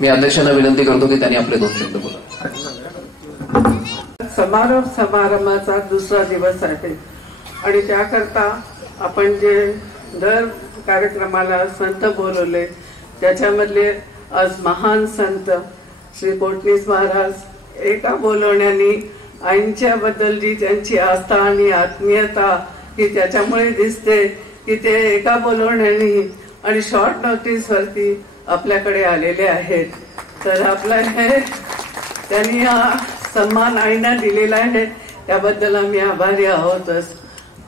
मी अध्यक्षांना विनंती करतो की त्यांनी आपले 2 शब्द बोला. समारंभाचा दुसरा दिवस आहे आणि त्याकरता आपण जे दर कार्यक्रमाला संत बोलवले त्याच्यामधले आज महान संत श्री कोटणीस महाराज एका बोलवण्याने आईंच्या बद्दल जी त्यांची आस्था आणि आत्मीयता ही त्याच्यामुळे दिसते की ते एका बोलवण्याने आणि शॉर्ट नोटीस वरती आपल्याकडे आलेले आहेत. तर आपला हे त्यांनी हा सन्मान आईना दिलेला आहे त्याबद्दल आम्ही आभारी आहोतच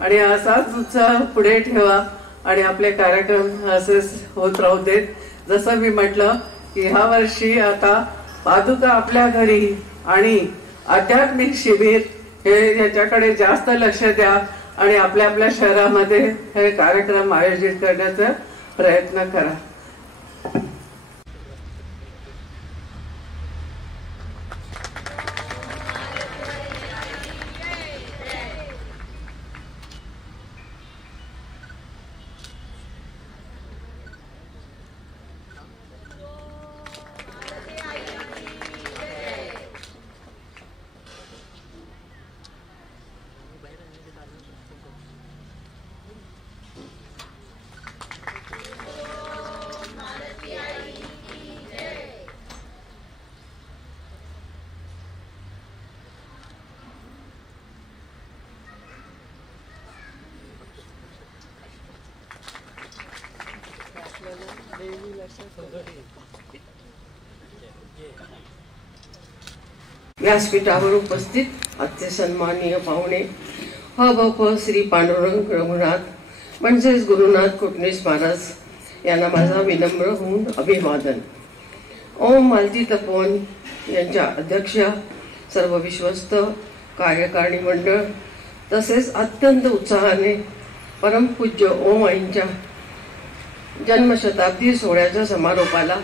आणि असाच उत्साह पुढे ठेवा आणि आपले कार्यक्रम असेच होत राहू देत. जसं मी म्हटलं की ह्या वर्षी आता पादुका आपल्या घरी आणि आध्यात्मिक शिबिर हे याच्याकडे जास्त लक्ष द्या आणि आपल्या आपल्या शहरामध्ये हे कार्यक्रम आयोजित करण्याचा प्रयत्न करा. व्यासपीठावर उपस्थित अत्य सन्माननीय पाहुणे भ श्री पांडुरंग रघुनाथ म्हणजेच गुरुनाथ कोटणीस महाराज यांना माझा विनम्र होऊन अभिवादन. ओम मालती तपोवन यांच्या अध्यक्ष, सर्व विश्वस्त, कार्यकारिणी मंडळ तसेच अत्यंत उत्साहाने परमपूज्य ओम आईंच्या जन्मशताब्दी सोहळ्याच्या समारोपाला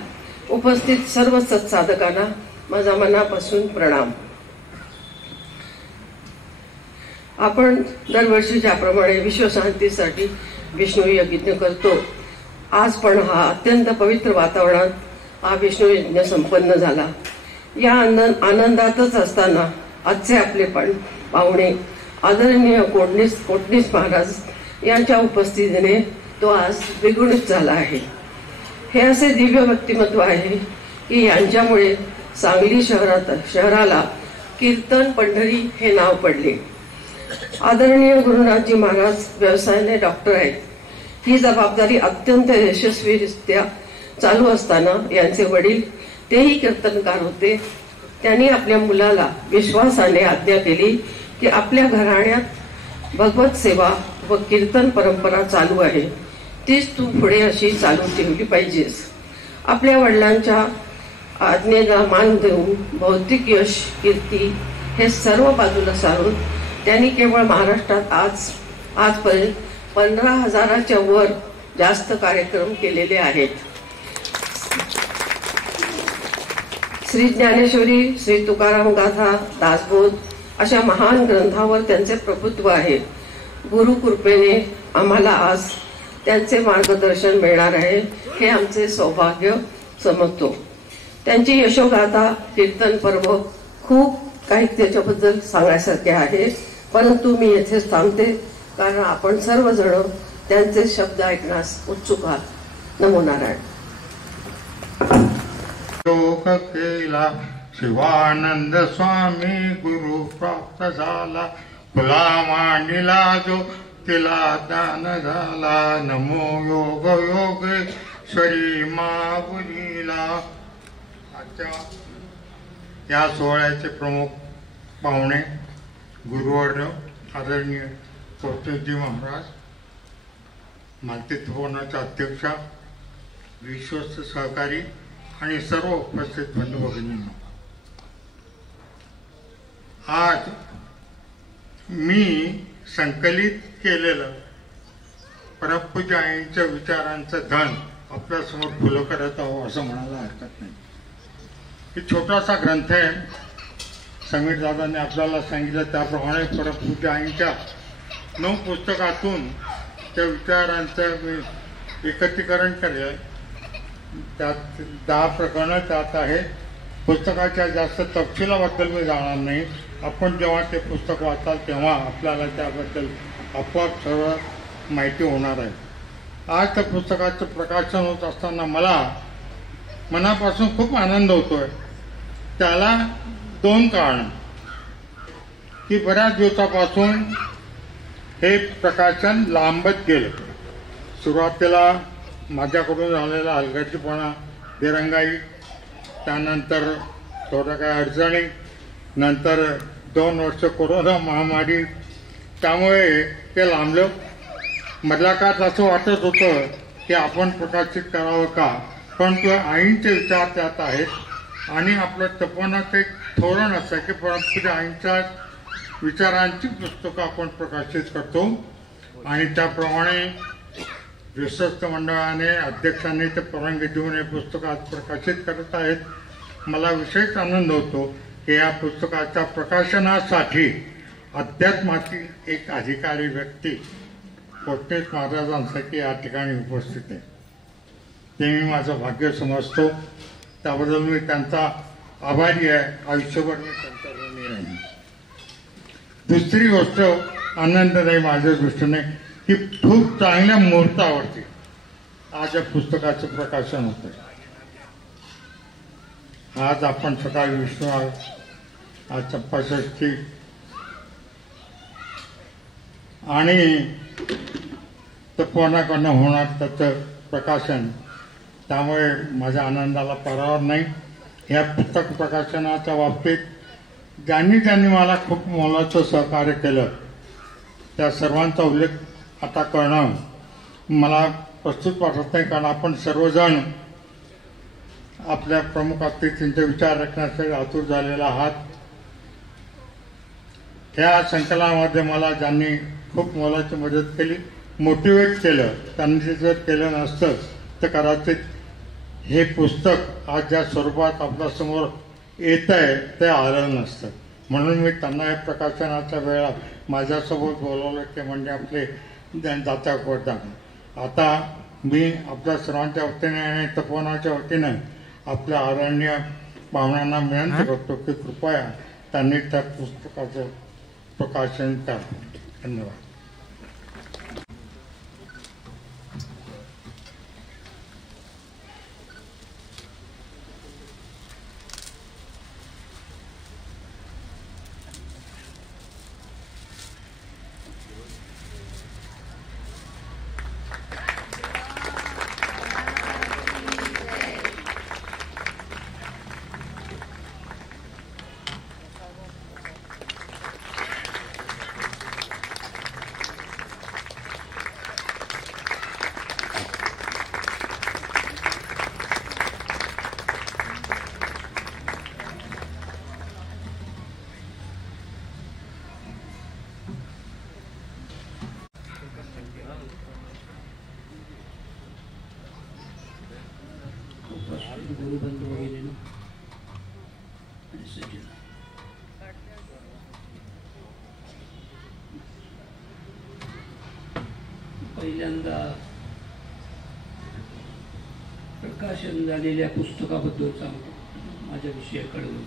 उपस्थित सर्व सत्साधकांना माझा मनापासून प्रणाम. आपण दरवर्षी ज्याप्रमाणे विश्वशांतीसाठी विष्णू यज्ञ करतो, आज पण हा अत्यंत पवित्र वातावरणात हा विष्णू यज्ञ संपन्न झाला. या आनंदातच असताना आजचे आपले पण पाहुणे आदरणीय कोटणीस महाराज यांच्या उपस्थितीने तो आज द्विगुणित झाला आहे. हे असे दिव्य व्यक्तिमत्व आहे की यांच्यामुळे सांगली शहराला कीर्तन पंढरी हे नाव पडले. आदरणीय गुरुनाथजी महाराज व्यवसायाने डॉक्टर आहेत. ही जबाबदारी अत्यंत यशस्वीरित्या चालू असताना यांचे वडील तेही कीर्तनकार होते. त्यांनी आपल्या मुलाला विश्वासाने आज्ञा केली की आपल्या घराण्यात भगवत सेवा व कीर्तन परंपरा चालू आहे, तीच तू पुढे अशी चालू ठेवली पाहिजेस. आपल्या वडिलांच्या आज्ञेला मान देऊन भौतिक यश कीर्ती हे सर्व बाजूला सारून त्यांनी केवळ महाराष्ट्रात आजपर्यंत 15,000च्या वर जास्त कार्यक्रम केलेले आहेत. श्री ज्ञानेश्वरी, श्री तुकाराम गाथा, दासबोध अशा महान ग्रंथावर त्यांचे प्रभुत्व आहे. गुरु कृपेने आम्हाला आज त्यांचे मार्गदर्शन मिळणार आहे हे आमचे सौभाग्य समजतो. त्यांची यशोगाथा, कीर्तन पर्व खूप काही त्याच्याबद्दल सांगण्यासारखे आहे, परंतु मी येथेच थांबते कारण आपण सर्वजण त्यांचे शब्द ऐकण्यास उत्सुक आहात. नमो नारायण. योग केला शिवानंद स्वामी गुरु प्राप्त झाला, फुला मांडीला जो तिला दान झाला. नमो योग योगेश्वरी माऊलीला. आजच्या या सोहळ्याचे प्रमुख पाहुणे गुरुवर्य आदरणीय कोटणीसजी महाराज, मालती तपोवनाच्या अध्यक्षा, विश्वस्त सहकारी आणि सर्व उपस्थित बंधू भगिनींनो, आज मी संकलित केलेलं परमपूज्य आईंच्या विचारांचं धन आपल्यासमोर खुलं करत आहो असं म्हणायला हरकत नाही. हे छोटासा ग्रंथ आहे. समीर दादांनी आपल्याला सांगितलं त्याप्रमाणे परमपूज्य आईंच्या 9 पुस्तकातून त्या विचारांचं मी एकत्रीकरण केलं त्यात 10 प्रकरणं त्यात आहे. पुस्तकाच्या जास्त तपशिलाबद्दल मी जाणार नाही. आपण जेव्हा ते पुस्तक वाचाल तेव्हा आपल्याला त्याबद्दल आपोआप सर्व माहिती होणार आहे. आज त्या पुस्तकाचं प्रकाशन होत असताना मला मनापासून खूप आनंद होतोय. त्याला 2 कारणं की बऱ्याच दिवसापासून हे प्रकाशन लांबत गेलं. सुरुवातीला माझ्याकडून झालेला हलगर्जीपणा, दिरंगाई, त्यानंतर थोड्या काही अडचणी, नंतर 2 वर्ष कोरोना महामारी, त्यामुळे ते लांबलं. मधल्या काळात असं वाटत होतं की आपण प्रकाशित करावं का, परंतु आईंचे विचार त्यात आहेत आणि आपलं तपोवनाचं एक धोरण असं की परंतु आईंच्या विचारांची पुस्तकं आपण प्रकाशित करतो आणि त्याप्रमाणे विश्वस्त मंडळाने अध्यक्षांनी ते परवानगी देऊन हे पुस्तक आज प्रकाशित करत आहेत. मला विशेष आनंद होतो की या पुस्तकाच्या प्रकाशनासाठी अध्यात्मातील एक अधिकारी व्यक्ती कोटणीस महाराजांसाठी या ठिकाणी उपस्थित आहे. ते मी माझं भाग्य समजतो. त्याबद्दल मी त्यांचा आभारी आहे. आयुष्यभर मी त्यांचा ऋणी आहे. दुसरी गोष्ट आनंददायी माझ्या दृष्टीने की खूप चांगल्या मुहूर्तावरती आज या पुस्तकाचं प्रकाशन होतं. आज आपण सकाळी विष्णू, आज चप्पाषष्ठी आणि तपोवनाकडनं होणार त्याचं प्रकाशन, त्यामुळे माझ्या आनंदाला पारावर नाही. ह्या पुस्तक प्रकाशनाच्या बाबतीत ज्यांनी मला खूप मोलाचं सहकार्य केलं त्या सर्वांचा उल्लेख आता करणं मला प्रस्तुत वाटत नाही, कारण आपण सर्वजण आपल्या प्रमुख अतिथींचे विचार राखण्यासाठी आतुर झालेला आहात. ह्या संकलनामध्ये मला ज्यांनी खूप मोलाची मदत केली, मोटिवेट केलं, त्यांनी जर केलं नसतं तर कदाचित हे पुस्तक आज ज्या स्वरूपात आपल्यासमोर येत आहे ते आलं नसतं. म्हणून मी त्यांना या प्रकाशनाच्या वेळा माझ्यासोबत बोलवलं ते म्हणजे आपले दाता गोरदान. आता मी आपल्या सर्वांच्या वतीने आणि तपोवनाच्या वतीने आपल्या आदरणीय पाहुण्यांना विनंती करतो की कृपया त्यांनी त्या पुस्तकाचं प्रकाशन करावं. धन्यवाद. गुरुबंधू वगैरे आणि सज्जन, पहिल्यांदा प्रकाशन झालेल्या पुस्तकाबद्दल सांगतो. माझ्या विषयाकडे होतो.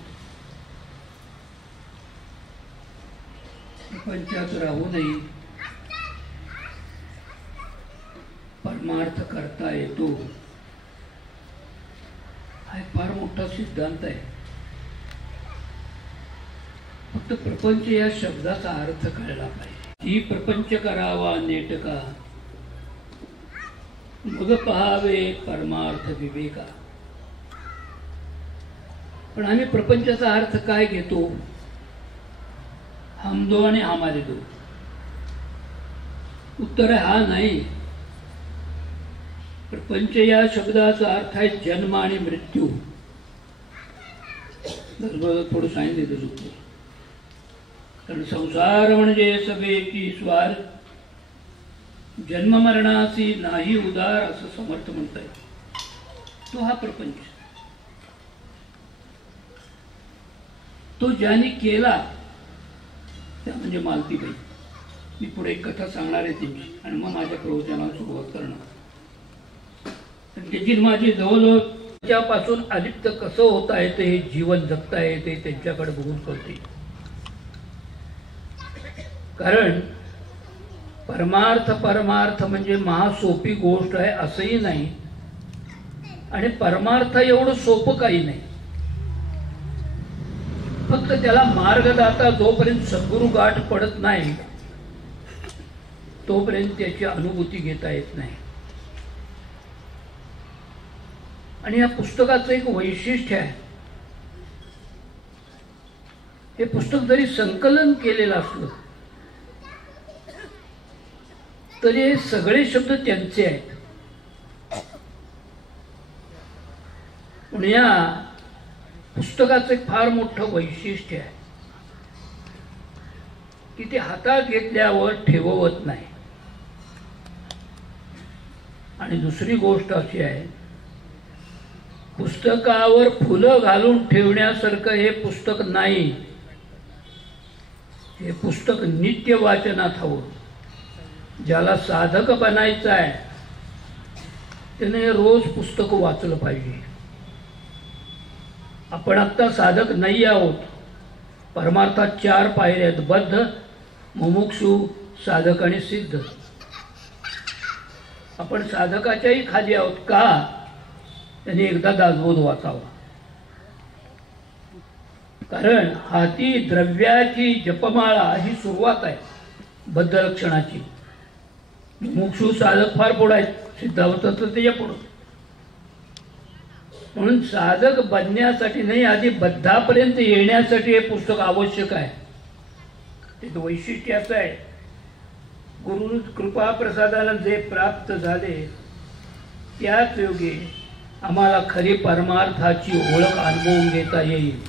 प्रपंचात राहूनही परमार्थ करता येतो हा एक फार मोठा सिद्धांत आहे. फक्त प्रपंच या शब्दाचा अर्थ कळला पाहिजे. ही प्रपंच करावा नेटका, मग पहावे परमार्थ विवेका. पण आम्ही प्रपंचाचा अर्थ काय घेतो? हम दो आणि हमारे दो. उत्तर हा नाही. प्रपंच या शब्दाचा अर्थ आहे जन्म आणि मृत्यू. थोडं सांगितलं चुकलं. कारण संसार म्हणजे सगळेची स्वार, जन्म मरणासी नाही उदार असं समर्थ म्हणताय. तो हा प्रपंच. तो ज्याने केला त्या म्हणजे मालतीबाई. मी पुढे एक कथा सांगणार आहे त्यांची आणि मग माझ्या प्रवचनाला सुरुवात करणार. त्याची माझी जवळजवळ त्याच्यापासून अलिप्त कसं होता येते, हे जीवन जगता येते त्यांच्याकडे बघून कळते. कारण परमार्थ म्हणजे महासोपी गोष्ट आहे असंही नाही, आणि परमार्थ एवढं सोपं काही नाही. फक्त त्याला मार्गदाता जोपर्यंत सद्गुरु गाठ पडत नाही तोपर्यंत त्याची अनुभूती घेता येत नाही. आणि या पुस्तकाचं एक वैशिष्ट्य आहे, हे पुस्तक जरी संकलन केलेलं असलं तरी हे सगळे शब्द त्यांचे आहेत. पण या पुस्तकाचं एक फार मोठं वैशिष्ट्य आहे की ते हातात घेतल्यावर ठेवत नाही. आणि दुसरी गोष्ट अशी आहे, पुस्तकावर फुलं घालून ठेवण्यासारखं हे पुस्तक नाही. हे पुस्तक नित्य वाचनात हवं. ज्याला साधक बनायचं आहे त्याने रोज पुस्तक वाचलं पाहिजे. आपण आत्ता साधक नाही आहोत. परमार्थात 4 पायऱ्या आहेत: बद्ध, मुमुक्षु, साधक आणि सिद्ध. आपण साधकाच्याही खाली आहोत का? त्यांनी एकदा दासबोध वाचावा. कारण हाती द्रव्याची जपमाळा ही सुरुवात आहे बद्ध लक्षणाची. मुमुक्षु साधक फार पुढे आहेत, सिद्धावत तर त्याच्या पुढं. म्हणून साधक बनण्यासाठी नाही, आधी बद्धापर्यंत येण्यासाठी हे पुस्तक आवश्यक आहे. ते वैशिष्ट्य असं आहे, गुरु कृपा प्रसादानं जे प्राप्त झाले त्याच योगे आम्हाला खरी परमार्थाची ओळख अनुभवून घेता येईल.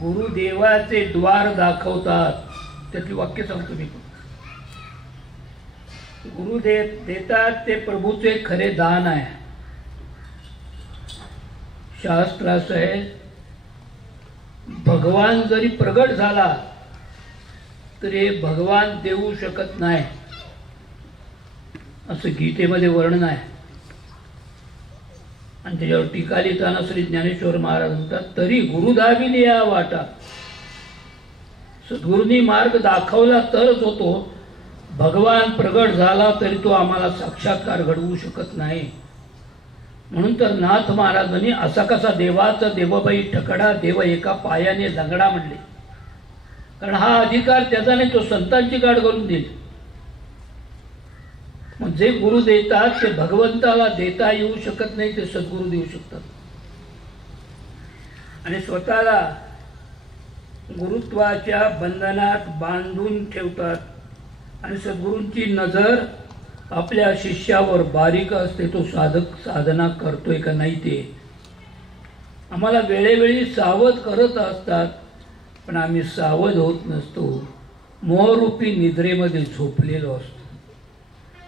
गुरुदेवाचे द्वार दाखवतात. त्यातली वाक्य सांगतो मी. गुरुदेव देतात ते प्रभूचे खरे दान आहे. शास्त्र असं आहे, भगवान जरी प्रगट झाला तरी भगवान देऊ शकत नाही असं गीतेमध्ये वर्णन आहे. आणि त्याच्यावर टीका लिहिताना श्री ज्ञानेश्वर महाराज म्हणतात, तरी गुरु दाविली या वाटा. सद्गुरूंनी मार्ग दाखवला तरच होतो. भगवान प्रगट झाला तरी तो आम्हाला साक्षात्कार घडवू शकत नाही. म्हणून तर नाथ महाराजांनी असा कसा देवाचा देवबाई ठकडा, देव एका पायाने लंगडा म्हणले. कारण हा अधिकार त्याचा नाही, तो संतांची गाठ घालून देईल. मग जे गुरु देतात ते भगवंताला देता येऊ शकत नाही, ते सद्गुरू देऊ शकतात. आणि स्वतःला गुरुत्वाच्या बंधनात बांधून ठेवतात. आणि सद्गुरूंची नजर आपल्या शिष्यावर बारीक असते. तो साधक साधना करतोय का नाही ते आम्हाला वेळोवेळी सावध करत असतात, पण आम्ही सावध होत नसतो. मोहरूपी निद्रेमध्ये झोपलेलो असतो.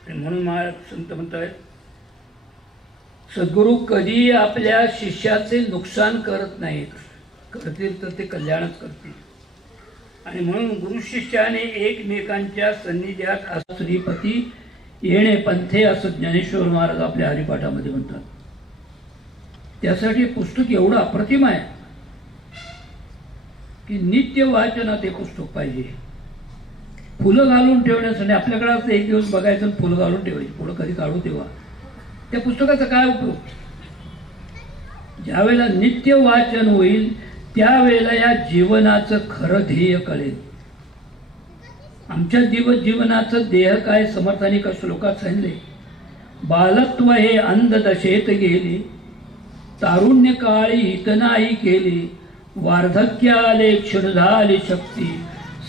आणि म्हणून महाराज संत म्हणतात, सद्गुरू कधी आपल्या शिष्याचे नुकसान करत नाहीत. करतील तर ते कल्याणच करतील. आणि म्हणून गुरु शिष्याने एकमेकांच्या सन्निध्यात श्रीपती येणे पंथे असं ज्ञानेश्वर महाराज आपल्या हरिपाठामध्ये म्हणतात. त्यासाठी पुस्तक एवढं अप्रतिम आहे की नित्य वाचनात हे पुस्तक पाहिजे. फुलं घालून ठेवण्यासाठी आपल्याकडे असं एक दिवस बघायचं, फुलं घालून ठेवायची, पुढं कधी काढू तेव्हा. त्या पुस्तकाचा काय उपयोग? ज्यावेळेला नित्य वाचन होईल त्यावेळेला या जीवनाचं खरं ध्येय कळेल. आमच्या जीवनाचं देह काय समर्थाने का श्लोकात सांगितले, बालत्व हे अंधदशेत गेले, तारुण्य काळी हित नाही केले, वार्धक्य आले क्षण झाली शक्ती,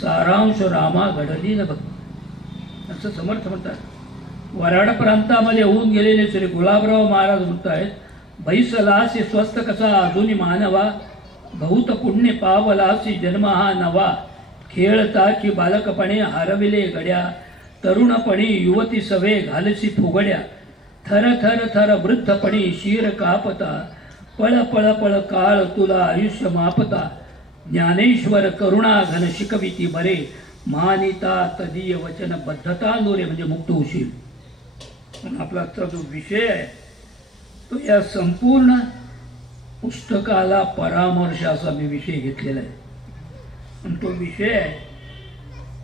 सारांश रामा घडली न भक्ती. असं समर्थ म्हणतात. वराड प्रांतामध्ये होऊन गेलेले श्री गुलाबराव महाराज म्हणतायत, बैसलासी स्वस्थ कसा अजूनी मानवा, बहुत पुण्य पावलासी जन्म हा नवा, खेळताची बालकपणे हरविले गड्या, तरुणपणी युवती सवे घालसी फुगड्या, थर थर थर वृद्धपणी शिर कापता, पळ पळ पळ काळ तुला आयुष्य मापता, ज्ञानेश्वर करुणा घन शिकविती बरे, मानिता तदीय वचन बद्धता नोरे, म्हणजे मुक्त होशील. पण आपला आजचा जो विषय आहे तो या संपूर्ण पुस्तकाला परामर्श असा मी विषय घेतलेला आहे. आणि तो विषय आहे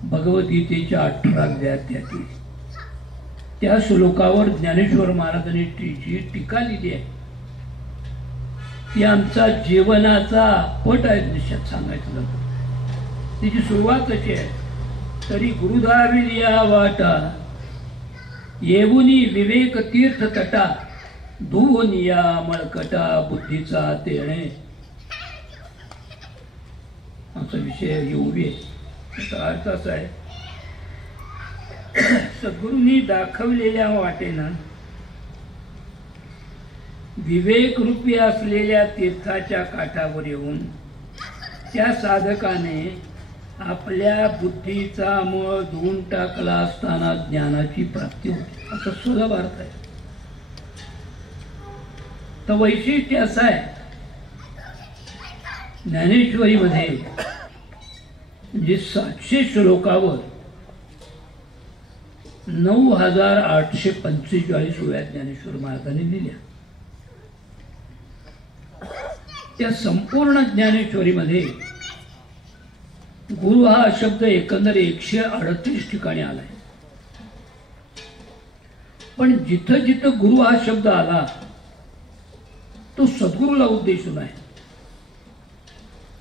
भगवद्गीतेच्या 18व्या अध्यायातील. त्या श्लोकावर ज्ञानेश्वर महाराजांनी जी टीका लिहिली आहे ती आमचा जीवनाचा पट आहे. निश्चित सांगायचं झालं तिची सुरुवात अशी आहे, तरी गुरुधावी या वाटा येऊनी विवेक तीर्थ तटा धुवून या मळकटा बुद्धीचा तेणे. असा विषय येऊवे. त्याचा अर्थ असा आहे, सद्गुरूंनी दाखवलेल्या वाटेनं विवेक रूपी असलेल्या तीर्थाच्या काठावर येऊन त्या साधकाने आपल्या बुद्धीचा मळ धुवून टाकला असताना ज्ञानाची प्राप्ती होते. असं सुलभ अर्थ आहे. तर वैशिष्ट्य असं आहे, ज्ञानेश्वरीमध्ये जे 700 श्लोकावर 9845 ओव्या ज्ञानेश्वर महाराजांनी लिहिल्या. त्या संपूर्ण ज्ञानेश्वरीमध्ये गुरु हा शब्द एकंदर 138 ठिकाणी आलाय. पण जिथं जिथं गुरु हा शब्द आला तो सद्गुरूला उद्देशून आहे.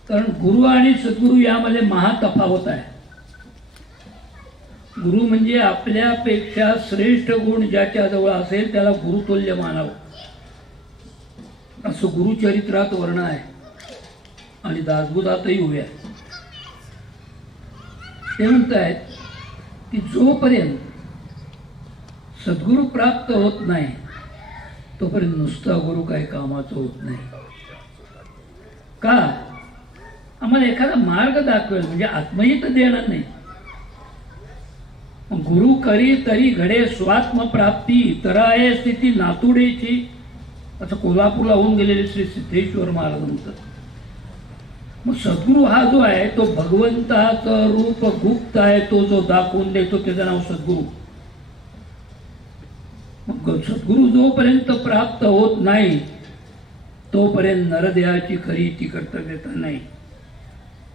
कारण गुरु आणि सद्गुरू यामध्ये महातफावत आहे. गुरु म्हणजे आपल्यापेक्षा श्रेष्ठ गुण ज्याच्या जवळ असेल त्याला गुरुतुल्य मानावं, असं गुरुचरित्रात वर्ण आहे आणि दासबोधातही उभे आहे. ते म्हणतायत की जोपर्यंत सद्गुरू प्राप्त होत नाही तोपर्यंत नुसता गुरु काही कामाचं होत नाही. का? आम्हाला एखादा मार्ग दाखवेल, म्हणजे आत्महित देणार नाही. गुरु करी तरी घडे स्वात्मप्राप्ती इतराये स्थिती नातुडेची, असं कोल्हापूरला होऊन गेलेले श्री सिद्धेश्वर महाराज म्हणतात. मग सद्गुरू हा जो आहे तो भगवंताचं रूप गुप्त आहे, तो जो दाखवून देतो त्याचं नाव सद्गुरू. मग सद्गुरू जोपर्यंत प्राप्त होत नाही तोपर्यंत नरदेहाची खरी ती कर्तव्यता नाही.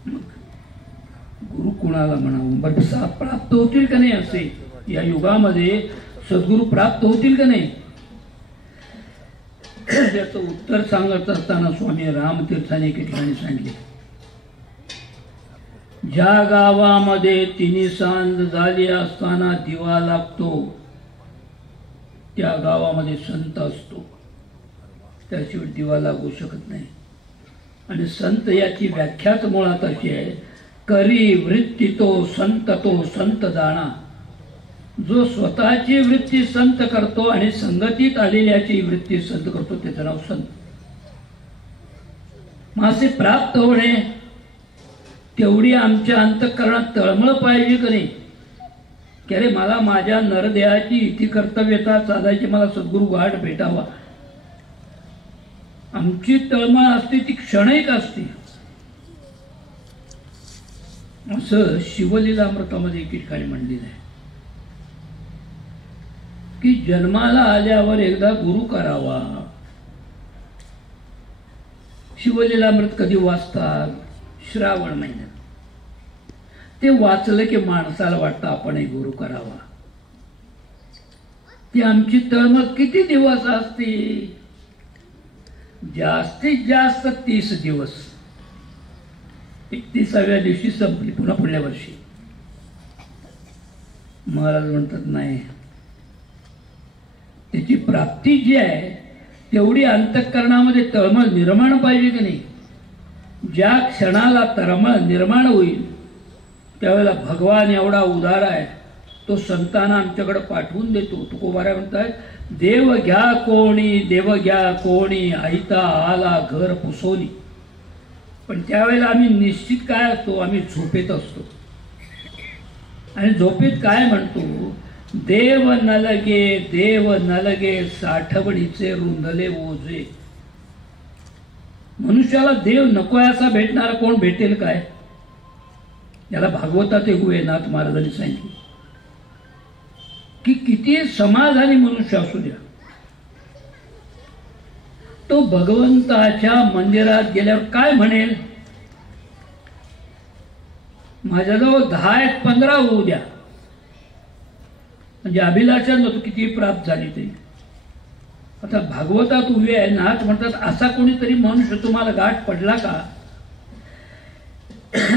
मग गुरु कुणाला म्हणावं? बरं, प्राप्त होतील का नाही असे या युगामध्ये सद्गुरू प्राप्त होतील का नाही याचं उत्तर सांगत असताना स्वामी रामतीर्थाने एके ठिकाणी सांगितले, ज्या गावामध्ये तिन्ही सांज झाली असताना दिवा लागतो त्या गावामध्ये संत असतो, त्याशिवाय दिवा लागू शकत नाही. आणि संत याची व्याख्याच मुळात अशी आहे, करी वृत्ती तो संत जाणा. जो स्वतःची वृत्ती संत करतो आणि संगतीत आलेल्याची वृत्ती संत करतो त्याचं नाव संत. मासे प्राप्त होणे तेवढी आमच्या अंतःकरणात तळमळ पाहिजे का नाही, की अरे मला माझ्या नरदेहाची इति कर्तव्यता साधायची, मला सद्गुरू गाठ भेटावा. आमची तळमळ असते ती क्षणिक असते. असं शिवलीलामृतामध्ये एके ठिकाणी म्हणलेलं आहे की जन्माला आल्यावर एकदा गुरु करावा. शिवलीलामृत कधी वाचतात? श्रावण महिन्यात. ते वाचलं की माणसाला वाटतं आपणही गुरु करावा. ती आमची तळमळ किती दिवस असते? जास्तीत जास्त 30 दिवस. 31व्या दिवशी संपली, पुन्हा पुढल्या वर्षी. महाराज म्हणतात नाही, त्याची प्राप्ती जी आहे तेवढी अंतःकरणामध्ये तळमळ निर्माण पाहिजे की नाही. ज्या क्षणाला तळमळ निर्माण होईल त्यावेळेला भगवान एवढा उदार आहे, तो संतांना आमच्याकडे पाठवून देतो. तुकोबारा म्हणतात, देव घ्या कोणी आईता आला घर पुसोनी. पण त्यावेळेला आम्ही निश्चित काय असतो, आम्ही झोपेत असतो. आणि झोपेत काय म्हणतो, देव नलगे साठवणीचे रुंधले ओझे. मनुष्याला देव नको असा भेटणारा कोण भेटेल काय? याला भागवतात हुए नाथ महाराजांनी सांगितले की किती समाधानी मनुष्य असू द्या, तो भगवंताच्या मंदिरात गेल्यावर काय म्हणेल, माझ्याजवळ 10 आहेत 15 होऊ द्या, म्हणजे अभिलाषा नव्हतं किती प्राप्त झाली तरी. आता भागवतात उभे आहे नाथ म्हणतात, असा कोणीतरी मनुष्य तुम्हाला गाठ पडला का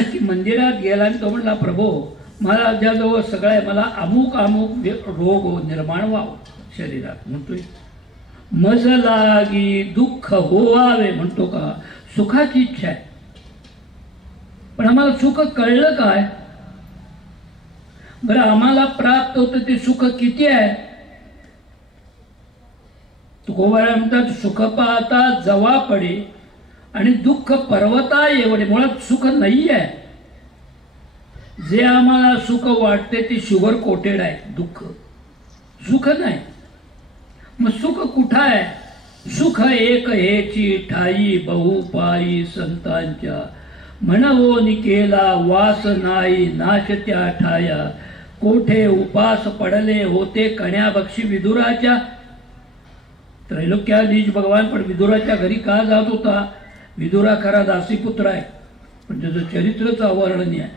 की मंदिरात गेला आणि तो म्हणला, प्रभो मला ज्याजवळ सगळं आहे, मला अमुक अमुक रोग निर्माण व्हावं शरीरात, म्हणतोय. मज लागी दुःख होवावे म्हणतो का, सुखाची इच्छा आहे, पण आम्हाला सुख कळलं काय, बरं आम्हाला प्राप्त होतं ते सुख किती आहे. तुकोबारा म्हणतात, सुख पाहता जवा पडे आणि दुःख पर्वता एवढे. मुळात सुख नाही आहे, जे आम्हाला सुख वाटते ते शुगर कोटेड आहे, दुःख सुख नाही. मग सुख कुठं आहे, सुख एक हेची ठाई बहुपाई संतांच्या, म्हणवोनी केला वास नाही नाश त्या ठाया, कोठे उपास पडले होते कण्या बक्षी विदुराच्या. त्रैलोक्याधीश भगवान पण विदुराच्या घरी का जात होता. विदुरा खरा दासीपुत्र आहे, पण त्याचं चरित्रच अवर्णनीय आहे,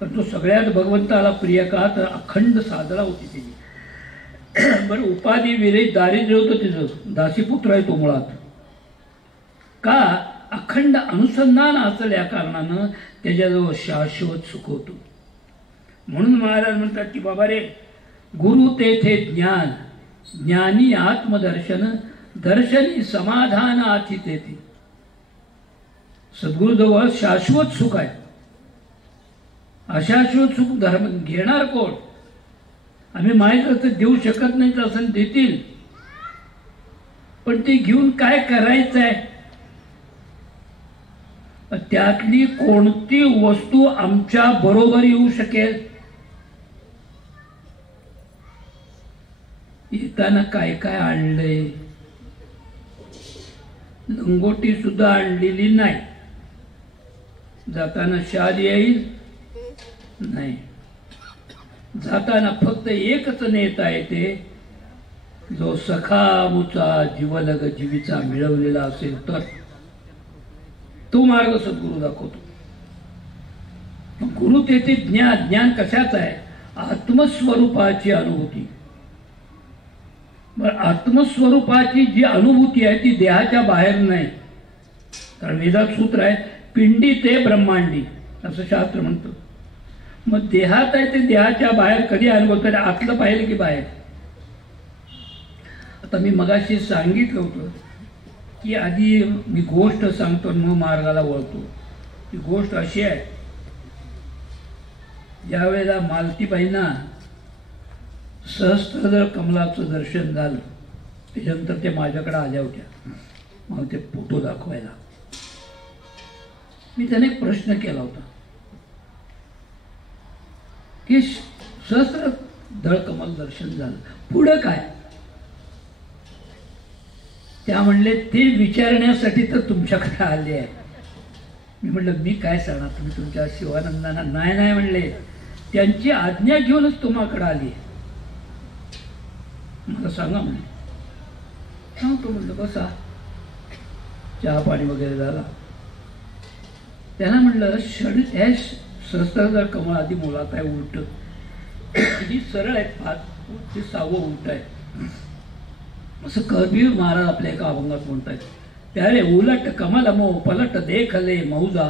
पण तो सगळ्यात भगवंताला प्रिय का, तर अखंड साधना होती त्याची. बरं उपाधी विरहित दारिद्र्य होतं तिचं, दासीपुत्र आहे तो मुळात. का, अखंड अनुसंधान असल्या कारणानं त्याच्याजवळ शाश्वत सुख होतं. म्हणून महाराज म्हणतात की बाबा रे, गुरु तेथे ज्ञान, ज्ञानी आत्मदर्शन, दर्शनी समाधान आती तेथे. सद्गुरूजवळ शाश्वत सुख आहे. अशाश्वत सुख धर्म घेणार कोण. आम्ही माहीत असं देऊ शकत नाही, असं देतील, पण ते घेऊन काय करायचं आहे. त्यातली कोणती वस्तू आमच्या बरोबर येऊ शकेल. येताना काय काय आणलंय, लंगोटी सुद्धा आणलेली नाही. जाताना शाल येईल नाही, जाताना फक्त एकच नेता येते, जो सखामुचा जीवलग जीवीचा मिळवलेला असेल तर तो मार्ग सद्गुरू दाखवतो. गुरु तेथे ज्ञान, ज्ञान कशाचं आहे, आत्मस्वरूपाची अनुभूती. बरं आत्मस्वरूपाची जी अनुभूती आहे ती देहाच्या बाहेर नाही, कारण वेदात सूत्र आहे पिंडी ते ब्रह्मांडी असं शास्त्र म्हणतं. मग देहात आहे ते देहाच्या बाहेर कधी अनुभवतं, आतलं पाहिलं की बाहेर. आता मी मगाशी सांगितलं होतं की आधी मी गोष्ट सांगतो मग मार्गाला वळतो. ती गोष्ट अशी आहे, ज्यावेळेला मालतीबाईंना सहस्त्रदळ कमलाचं दर्शन झालं त्याच्यानंतर ते माझ्याकडे आल्या होत्या मग ते फोटो दाखवायला. मी त्याने एक प्रश्न केला होता की सहस्त्रदळ कमल दर्शन झालं पुढं काय. त्या म्हणले ते विचारण्यासाठी तर तुमच्याकडे आले आहे. मी म्हटलं मी काय सांगणार, तुम्ही तुमच्या शिवानंदांना नाही नाही म्हणले, त्यांची आज्ञा घेऊनच तुम्हाकडे आली. मला सांगा म्हणे. सांगतो म्हटलं बसा. चहा पाणी वगैरे झाला. त्यांना म्हटलं ह्या सहस्त्रदळ कमळ आधी मुलात आहे उलट, ही सरळ आहे, 5 ते 6 उलट आहे असं कबीर महाराज आपल्या एका अभंगात म्हणतात. प्यारे उलट कमल मो पलट देखले मौजा,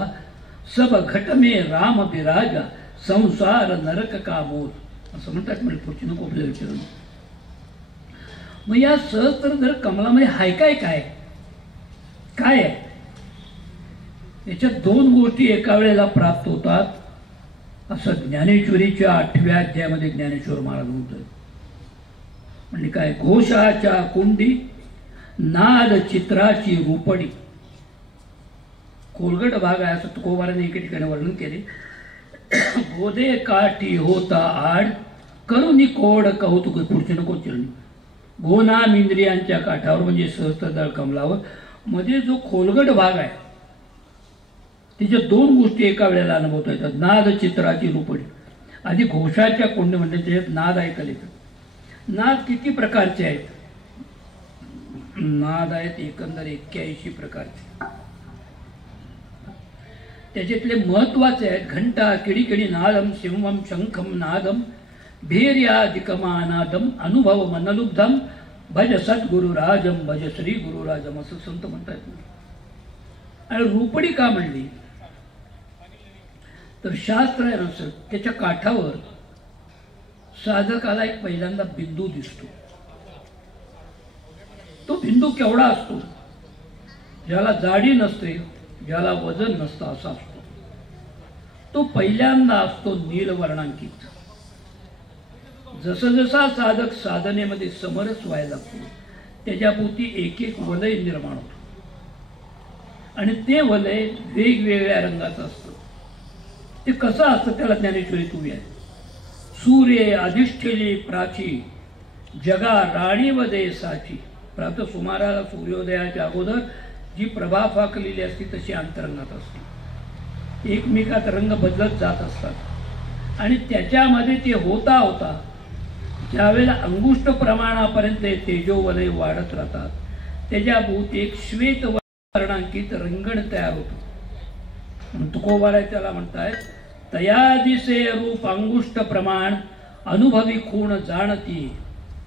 सब घट में राम विराजा, संसार नरक का मोर असं म्हणतात. म्हणजे पुढची नको आपल्या विचारून. मग या सहस्त्रदळ कमलामध्ये हाय काय काय काय आहे. याच्यात 2 गोष्टी एका वेळेला प्राप्त होतात असं ज्ञानेश्वरीच्या 8व्या अध्यायामध्ये ज्ञानेश्वर महाराज म्हणतात. म्हणजे काय, घोषाच्या कुंडी नाद चित्राची रूपडी. खोलगट भाग आहे असं तुकोबाराने एके ठिकाणी वर्णन केले. गोदे काठी होता आड करुनी कोड कौतुक. पुढचे नको चिरणी. गोनाम इंद्रियांच्या काठावर म्हणजे सहस्त्रदळ कमलावर मध्ये जो खोलगट भाग आहे त्याच्या 2 गोष्टी एका वेळेला अनुभवता येतात. नाद चित्राची रूपडी. आधी घोषाच्या कुंडी म्हणजे त्याच्यात नाद ऐकायला येतात. नाद किती प्रकारचे आहेत? नाद आहेत एकंदर 81 प्रकारचे. त्याच्यातले महत्वाचे आहेत घंटा किडिकिडी नादम शिवम शंखम नादम भीर्यादिकमानादम अनुभव मनलुब्धम भज सद्गुरुराजम भज श्री गुरुराजम असं संत म्हणतात. आणि रुपडी का म्हणली तर शास्त्र आहे ना सर, त्याच्या काठावर साधकाला एक पहिल्यांदा बिंदू दिसतो. तो बिंदू केवढा असतो? ज्याला जाडी नसते, ज्याला वजन नसतं असा असतो. तो पहिल्यांदा असतो नीलवर्णांकित. जसं जसा साधक साधनेमध्ये समरस व्हायला लागतो त्याच्याभोवती एक एक वलय निर्माण होतं आणि ते वलय वेगवेगळ्या रंगाचं असतं. ते कसं असतं त्याला ज्ञानेश्वरीत उभी आहे. सूर्य अधिष्ठिली प्राची जगा राणी व देसाची. प्रातः सुमाराला सूर्योदयाच्या अगोदर जी प्रभा फाकलेली असते तशी अंतरंगात असते. एकमेकात रंग बदलत जात असतात आणि त्याच्यामध्ये ते होता होता ज्यावेळेला अंगुष्ठ प्रमाणापर्यंत तेजोवलय वाढत राहतात त्याच्याभोवती एक श्वेत वर्णांकित रंगण तयार होतो. तुकोबाराय त्याला म्हणतायत तया दिसे रूप अंगुष्ठ प्रमाण अनुभवी खूण जाणती.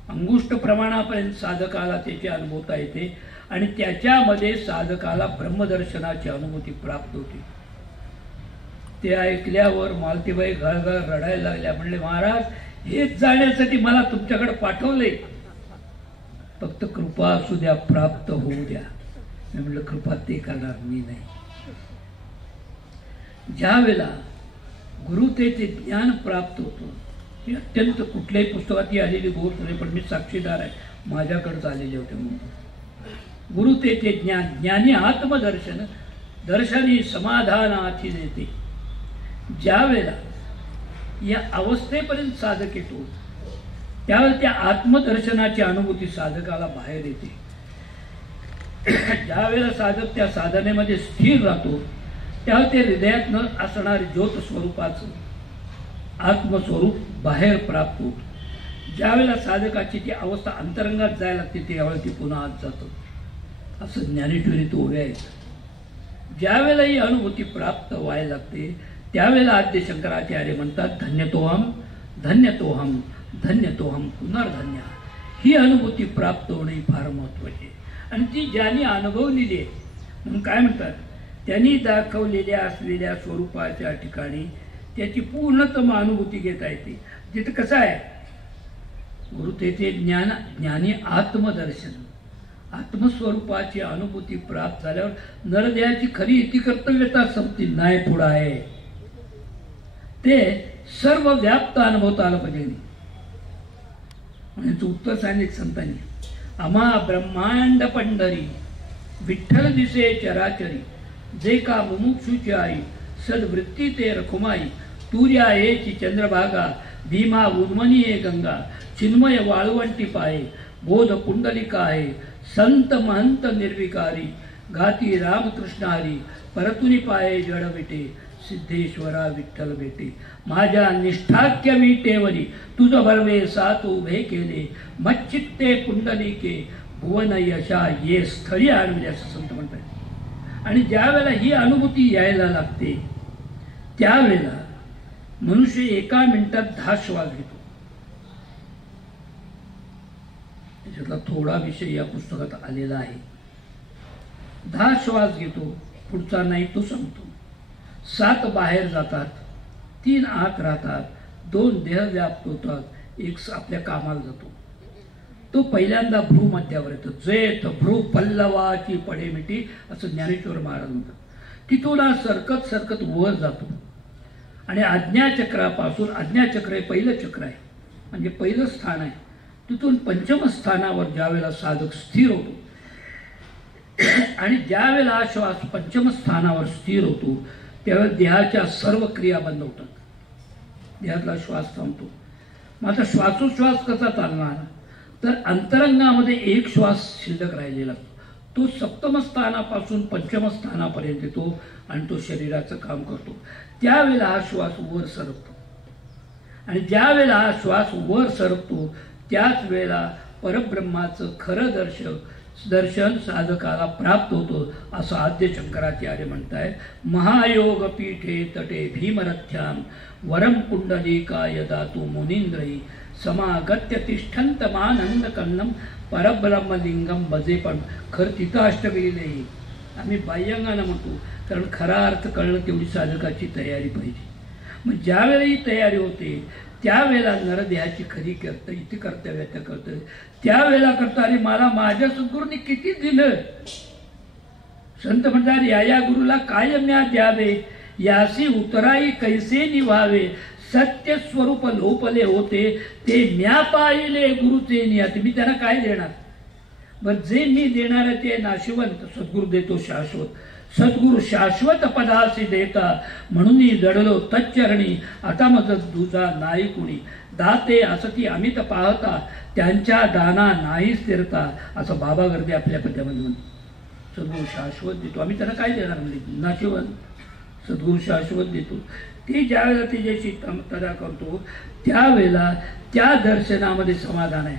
अंगुष्ठ प्रमाणापर्यंत साधकाला त्याची अनुभवता येते आणि त्याच्यामध्ये साधकाला ब्रह्मदर्शनाची अनुभूती प्राप्त होते. ते ऐकल्यावर मालतीबाई घळघळ रडायला लागल्या. म्हणले महाराज हेच जाण्यासाठी मला तुमच्याकडे पाठवले, फक्त कृपा असू द्या, प्राप्त होऊ द्या. मी म्हणलं कृपा ते करणार मी नाही. ज्या वेळेला गुरु ते ज्ञान प्राप्त होतं ते अत्यंत कुठल्याही पुस्तकात आलेली गोष्ट नाही, पण मी साक्षीदार आहे, माझ्याकडेच आलेले होते म्हणून. गुरु ते ज्ञान ज्ञानी आत्मदर्शन दर्शनी समाधानाची देते. ज्या वेळेला या अवस्थेपर्यंत साधक येतो त्यावेळेला त्या आत्मदर्शनाची अनुभूती साधकाला बाहेर येते. ज्या वेळेला साधक त्या साधनेमध्ये स्थिर राहतो त्यावेळेला ते हृदयात न असणारे ज्योत स्वरूपाचं आत्मस्वरूप बाहेर प्राप्त होतं. ज्या वेळेला साधकाची ती अवस्था अंतरंगात जायला लागते त्यावेळेला ती पुन्हा आत जातं. असं ज्ञानेश्वरीत ओव्या आहेत. ज्या वेळेला ही अनुभूती प्राप्त व्हायला लागते त्यावेळेला आद्य शंकराचार्य म्हणतात धन्यतोहम धन्यतोहम धन्यतोहम पुनर्धन्य. ही अनुभूती प्राप्त होणे फार महत्त्वाची आहे आणि ती ज्यांनी अनुभवलेली आहे म्हणून काय म्हणतात त्यांनी दाखवलेल्या असलेल्या स्वरूपाच्या ठिकाणी त्याची पूर्णतम अनुभूती घेता येते. जिथं कसं आहे गुरु तेथे ज्ञानी आत्मदर्शन आत्मस्वरूपाची अनुभूती प्राप्त झाल्यावर नरदेहाची खरी इति कर्तव्यता संपती नाही पुढं आहे. ते सर्व व्याप्त अनुभवता आलं पाहिजे. म्हणजे उत्तर सांगितलं संतांनी अमा ब्रह्मांड पंढरी विठ्ठल दिसे चराचरी जे का मुमुक्षुची आई सद्वृत्ती ते रखुमाई तूर्या येची चंद्रभागा भीमा उन्मनीये गंगा चिन्मय वाळवंटी पाये बोध पुंडलिका आहे संत महंत निर्विकारी घाती रामकृष्ण हरी परतुनी पाये जड विटे सिद्धेश्वरा विठ्ठल भेटे माझ्या निष्ठाक्य विटेवरी तुझ बर्वे सात उभे केले मच्चित्ते पुंडलिके भुवन यशा ये स्थळी आणले असं संत म्हणतात. आणि ज्या वेळेला ही अनुभूती यायला लागते त्यावेळेला मनुष्य एका मिनिटात 10 श्वास घेतो. त्याच्यातला थोडा विषय या पुस्तकात आलेला आहे. 10 श्वास घेतो, पुढचा नाही तो संपतो. 7 बाहेर जातात, 3 आत राहतात, 2 देह व्याप्त होतात, 1 आपल्या कामाला जातो. तो पहिल्यांदा भ्रूमध्यावर येतो. जेथ भ्रू पल्लवाची पडे मिठी असं ज्ञानेश्वर महाराज म्हणतात. तिथून हा सरकत सरकत वर जातो आणि आज्ञाचक्रापासून आज्ञाचक्र हे पहिलं चक्र आहे म्हणजे पहिलं स्थान आहे. तिथून पंचम स्थानावर ज्यावेळेला साधक स्थिर होतो आणि ज्यावेळेला हा श्वास पंचम स्थानावर स्थिर होतो त्यावेळेला देहाच्या सर्व क्रिया बंद होतात. देहातला श्वास थांबतो. मग आता श्वासोश्वास कसा चालणार तर अंतरंगामध्ये एक श्वास शिल्लक राहिलेला तो सप्तम स्थानापासून पंचम स्थानापर्यंत येतो आणि तो शरीराचं काम करतो. त्यावेळेला हा श्वास वर सरकतो आणि ज्या वेळेला हा श्वास वर सरकतो त्याच वेळेला परब्रह्माचं खरं दर्शन साधकाला प्राप्त होतं, असं आद्य शंकराचार्य म्हणतायत. महायोग पीठे तटे भीमरथ्याम वरम पुंडलिकाय दातु मुनींद्रही समागत्य तिष्ठंतमानंद कन्नम परब्रह्मलिंगम भजे. पण खरं तिथं अष्टविधी आम्ही बाह्यांगानं म्हणतो, कारण खरा अर्थ कळणं तेवढी साधकाची तयारी पाहिजे. मग ज्या वेळेला ही तयारी होते त्यावेळेला नरदेहाची खरी इथे कर्तव्य कर्तव्य त्यावेळेला करता. अरे मला माझ्या सद्गुरूंनी किती दिलं. संत म्हणतात या गुरुला काय म्या द्यावे, यासी उतराई कैसे निभावे. सत्य स्वरूप लोपले होते ते म्या पाहिले गुरुचे नियत. मी त्यांना काय देणार. बर जे मी देणार आहे ते नाशिवंत सद्गुरू देतो शाश्वत. सद्गुरू शाश्वत पदासी देता म्हणून जडलो तच्चरणी. आता मग दुजा नाही कुणी दाते असती अमित पाहता त्यांच्या दाना नाही स्थिरता. असं बाबा गर्दे आपल्या पद्यामध्ये म्हणतो. सद्गुरू शाश्वत देतो. आम्ही त्यांना काय देणार म्हणजे नाशिवंत. सद्गुरू शाश्वत देतो. ते ज्यावेळेला त्याच्याशी तदा करतो त्यावेळेला त्या दर्शनामध्ये समाधान आहे.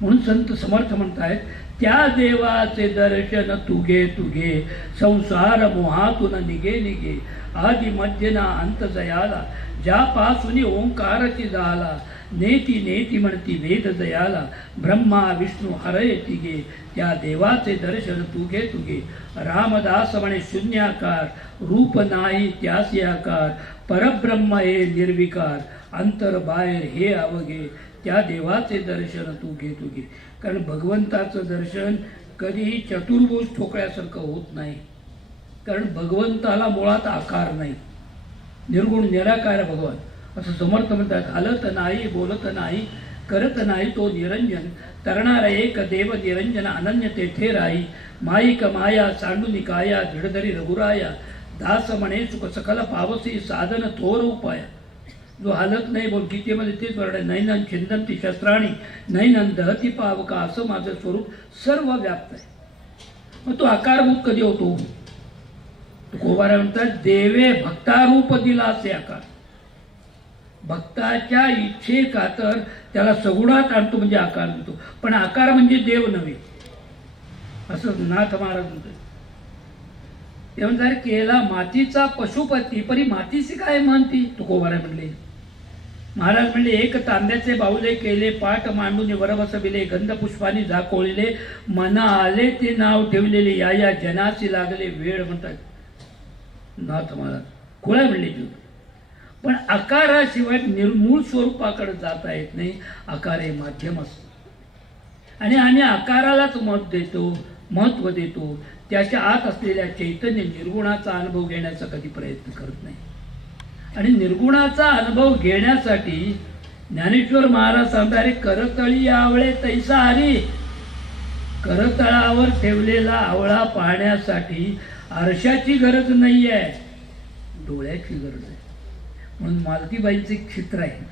म्हणून संत समर्थ म्हणतायत त्या देवाचे दर्शन तुगे तुगे संसार मोहातून निगे निगे. आदि मध्य ना अंत जयाला ज्यापासून ओंकारची झाला. नेती नेती म्हणती वेद जयाला ब्रह्मा विष्णू हरय तिगे. त्या देवाचे दर्शन तुगे तुगे. रामदास म्हणे शून्याकार रूप नाही त्यासी आकार. परब्रह्म हे निर्विकार अंतर बाहेर हे अवघे. त्या देवाचे दर्शन तुगे तुगे. कारण भगवंताचं दर्शन कधीही चतुर्भुज ठोकळ्यासारखं होत नाही. कारण भगवंताला मुळात आकार नाही. निर्गुण निराकार भगवान. असं समर्थ म्हणतात. हलत नाही बोलत नाही करत नाही तो निरंजन. तरणारा एक देव निरंजन अनन्य तेथे राही. माईक माया सांडुनी काया धिडधरी रघुराया. दास म्हणे सुख सकल पावसी साधन थोर उपाया. जो हालत नाही बोल गीतेमध्ये तेच वर्णन आहे. नैनन छिंदंती शस्त्राणी नैनन दहती पावका. असं माझं स्वरूप सर्व व्याप्त आहे. मग तो आकारभूत कधी होतो. कोबारा म्हणतात देवे भक्तारूप दिला असे आकार. भक्ताच्या इच्छे खातर त्याला सगुणात आणतो म्हणजे आकार देतो. पण आकार म्हणजे देव नव्हे असं नाथ महाराज म्हणतात. ते म्हणतात केला मातीचा पशुपती परी मातीची काय म्हणती. तुकोबारा म्हणले. महाराज म्हणले एक तांब्याचे बाहुले केले पाठ मांडून वर बसविले. गंध पुष्पानी झाकोळले मना आले ते नाव ठेवलेले. या जनासी लागले वेळ म्हणतात नाथ महाराज. खुळा म्हणले तू. पण आकाराशिवाय निर्मूळ स्वरूपाकडे जाता येत नाही. आकार हे माध्यम असतो आणि आम्ही आकारालाच महत्व देतो. त्याच्या आत असलेल्या चैतन्य निर्गुणाचा अनुभव घेण्याचा कधी प्रयत्न करत नाही. आणि निर्गुणाचा अनुभव घेण्यासाठी ज्ञानेश्वर महाराज सांगणारे करतळी आवळे तैसा हरी. करतळावर ठेवलेला आवळा पाहण्यासाठी आरशाची गरज नाही आहे, डोळ्याची गरज आहे. म्हणून मालतीबाईंचं एक चित्र आहे.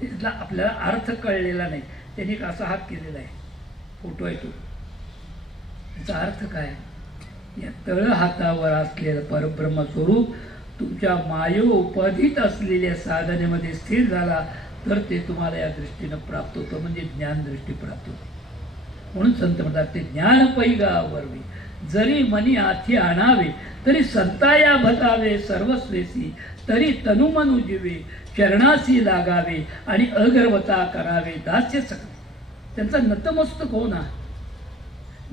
त्यातला आपल्याला अर्थ कळलेला नाही. त्यांनी एक असा हात केलेला आहे. फोटो आहे तो. त्याचा अर्थ काय. या तळ हातावर असलेलं परब्रह्म स्वरूप तुमच्या मायोपधीत असलेल्या साधनेमध्ये स्थिर झाला तर ते तुम्हाला या दृष्टीनं प्राप्त होतं. म्हणजे ज्ञानदृष्टी प्राप्त होते. म्हणून संत म्हणतात ते ज्ञान पैगावरवी जरी मनी आथी आणावे तरी संताया भटावे सर्वस्वेसी. तरी तनुमनु जीवे चरणासी लागावे आणि अगर्वता करावे दास्य सकल. त्यांचा नतमस्तक होणं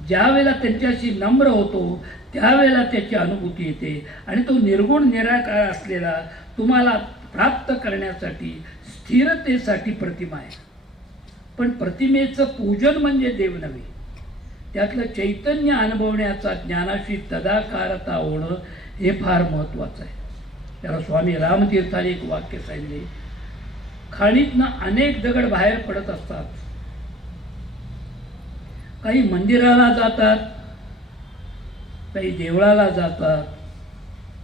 ज्या वेळेला त्यांच्याशी नम्र होतो त्यावेळेला त्याची अनुभूती येते. आणि तो निर्गुण निराकार असलेला तुम्हाला प्राप्त करण्यासाठी स्थिरतेसाठी प्रतिमा आहे. पण प्रतिमेचं पूजन म्हणजे देव नव्हे. त्यातलं चैतन्य अनुभवण्याचा ज्ञानाशी तदाकारता होणं हे फार महत्त्वाचं आहे. त्याला स्वामी रामतीर्थाने एक वाक्य सांगितले. खाणीतनं अनेक दगड बाहेर पडत असतात. काही मंदिराला जातात, काही देवळाला जातात,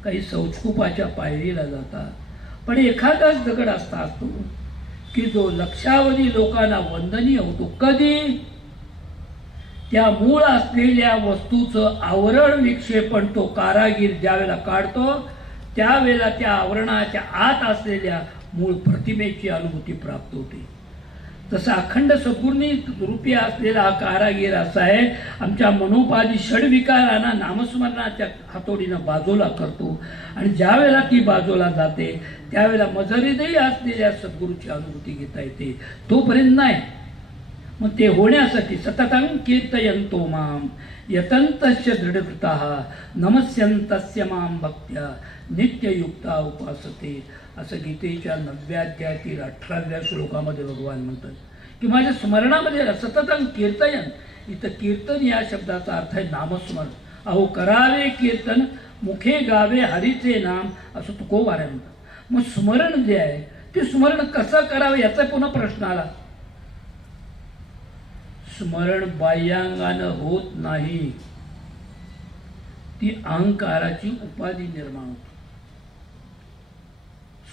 काही शौचकूपाच्या पायरीला जातात. पण एखादाच दगड असा असतो की जो लक्षावधी लोकांना वंदनीय होतो. कधी त्या मूळ असलेल्या वस्तूचं आवरण विक्षेपण तो कारागीर ज्यावेळेला काढतो त्यावेळेला त्या आवरणाच्या आत असलेल्या मूळ प्रतिमेची अनुभूती प्राप्त होते. तसा अखंड सद्गुरूंनी रूपी असलेला हा कारागीर असा आहे, आमच्या मनोपाधी षडविकारांना नामस्मरणाच्या हातोडीनं बाजूला करतो आणि ज्या वेळेला ती बाजूला जाते त्यावेळेला मजहृदयी असलेल्या सद्गुरूची अनुभूती घेता येते, तोपर्यंत नाही. मग ते होण्यासाठी सततं कीर्तयन्तो माम यतन्तस्य दृढकृताः नमस्यन्तस्य माम भक्त्या नित्ययुक्ता उपासते, असं गीतेच्या 9व्या अध्यायातील 18व्या श्लोकामध्ये भगवान म्हणतात की माझ्या स्मरणामध्ये सततं कीर्तयन. इथं कीर्तन या शब्दाचा अर्थ आहे नामस्मरण. अहो करावे कीर्तन मुखे गावे हरीचे नाम, असं तुकोबार म्हणतात. मग स्मरण जे आहे ते स्मरण कसं करावं याचा पुन्हा प्रश्न आला. स्मरण बाह्यांगानं होत नाही, ती अहंकाराची उपाधी निर्माण होते.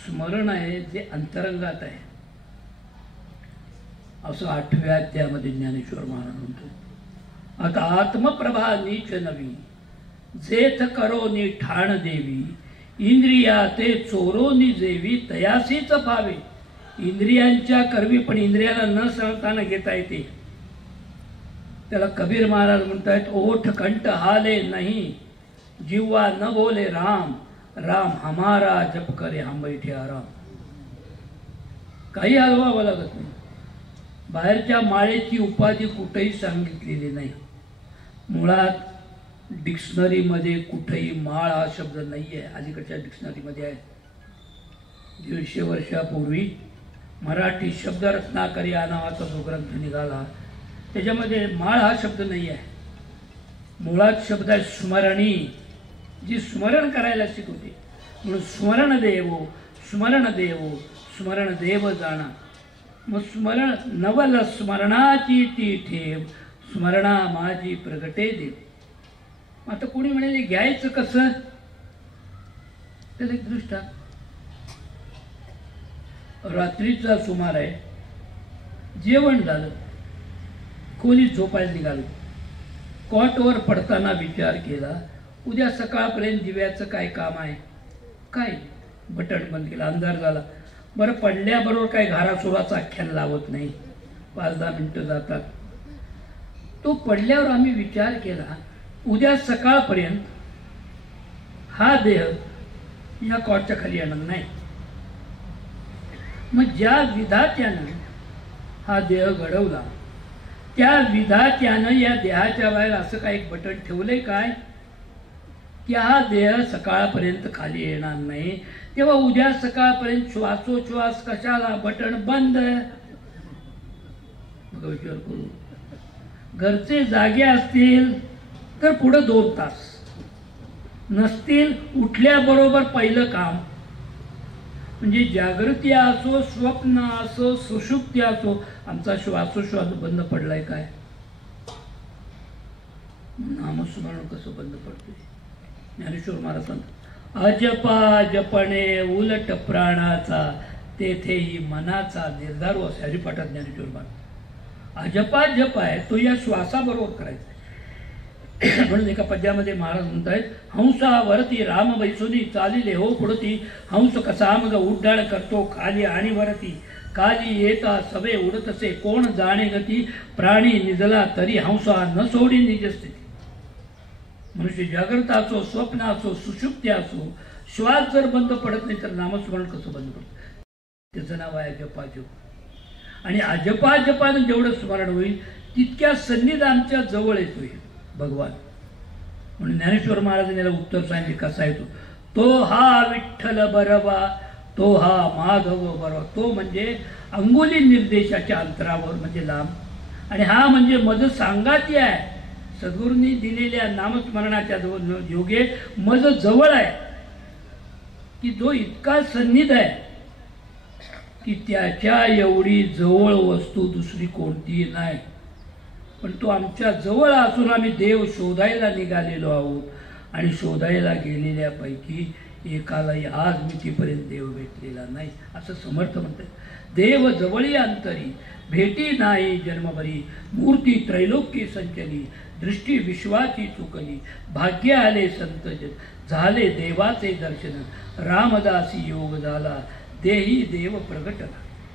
स्मरण आहे जे अंतरंगात आहे, असं 8व्या अध्यायामध्ये ज्ञानेश्वर महाराज म्हणतो. आता आत्मप्रभा नीच नवी जेथ करो नि ठाण देवी, इंद्रिया ते चोरो नि जेवी तयासीच भावे. इंद्रियांच्या करवी पण इंद्रियाला न सरळताना घेता येते. त्याला कबीर महाराज म्हणतात ओठ कंठ हाले नाही, जीवा न बोले राम, राम हमारा जप करे हम बैठे आराम. काही हलवावं लागत नाही. बाहेरच्या माळेची उपाधी कुठेही सांगितलेली नाही. मुळात डिक्शनरीमध्ये कुठेही माळ हा शब्द नाही आहे. अलीकडच्या डिक्शनरीमध्ये आहे. 150 वर्षापूर्वी मराठी शब्दरत्नाकरी या नावाचा जो ग्रंथ निघाला त्याच्यामध्ये माळ हा शब्द नाही आहे. मुळात शब्द आहे स्मरणी, जी स्मरण करायला शिकवते. म्हणून स्मरण देवो स्मरण देवो स्मरण देव जाणा. मग स्मरण नवल स्मरणाची ती ठेव, स्मरणा माझी प्रगटे देव. आता कोणी म्हणाले घ्यायचं कसं, त्याला एक दृष्टा. रात्रीचा सुमार आहे, जेवण झालं, खोलीत झोपायला निघालो. कॉटवर पडताना विचार केला उद्या सकाळपर्यंत दिव्याचं काय काम आहे. काय बटन बंद केलं, अंधार झाला. बरं पडल्याबरोबर काय घारासुराचं आख्यान लावत नाही, 5-10 मिनिटं जातात. तो पडल्यावर आम्ही विचार केला उद्या सकाळपर्यंत हा देह या कॉटच्या खाली येणार नाही. मग ज्या विधात्यानं हा देह घडवला त्या विधात्यानं या देहाच्या बाहेर असं काय एक बटन ठेवलंय काय की हा देह सकाळपर्यंत खाली येणार नाही. तेव्हा उद्या सकाळपर्यंत श्वासोच्छ्वास कशाला, बटन बंद. विचार करू, घरचे जागे असतील तर पुढे 2 तास नसतील, उठल्याबरोबर पहिलं काम म्हणजे जागृती असो स्वप्न असो सुषुप्ती असो, आमचा श्वासोश्वास बंद पडलाय काय. नामस्मरण कसं बंद पडतंय. ज्ञानेश्वर महाराज सांगतात अजपा जपणे उलट प्राणाचा तेथेही मनाचा निर्धार असे. हरिपाठात ज्ञानेश्वर महाराज अजपा जप आहे तो या श्वासाबरोबर करायचा. म्हणून एका पद्यामध्ये महाराज म्हणतायत हंसा वरती राम बैसुनी चालिले हो पुढती, हंस कसा मग उड्डाण करतो खाली आणि वरती, काली येता सवे उडतसे कोण जाणे गती, प्राणी निजला तरी हंसा न सोडी निजस्थिती. मनुष्य जागृत असो स्वप्न असो सुषुप्ती असो, श्वास जर बंद पडत नाही तर नामस्मरण कसं बंद पडतं. त्याचं नाव आहे अजपाजप. आणि अजपाजपानं जेवढं स्मरण होईल तितक्या सन्निध आमच्या जवळ येतोय भगवान. म्हणून ज्ञानेश्वर महाराजांनी याला उत्तर सांगितले कसा येतो. तो हा विठ्ठल बरवा, तो हा माधव बरवा. तो म्हणजे अंगुली निर्देशाच्या अंतरावर म्हणजे लांब, आणि हा म्हणजे मज सांगाती आहे. सद्गुरूंनी दिलेल्या नामस्मरणाच्या योगे मज जवळ आहे की जो इतका सन्निध आहे की त्याच्या एवढी जवळ वस्तू दुसरी कोणतीही नाही. पण तो आमच्या जवळ असून आम्ही देव शोधायला निघालेलो आहोत, आणि शोधायला गेलेल्यापैकी एकालाही आज मितीपर्यंत देव भेटलेला नाही असं समर्थ म्हणतात. देव जवळी अंतरी भेटी नाही जन्मभरी, मूर्ती त्रैलोक्य संचली दृष्टी विश्वाची चुकली, भाग्य आले संतजन झाले देवाचे दर्शन, रामदासी योग झाला देही देव प्रगटला.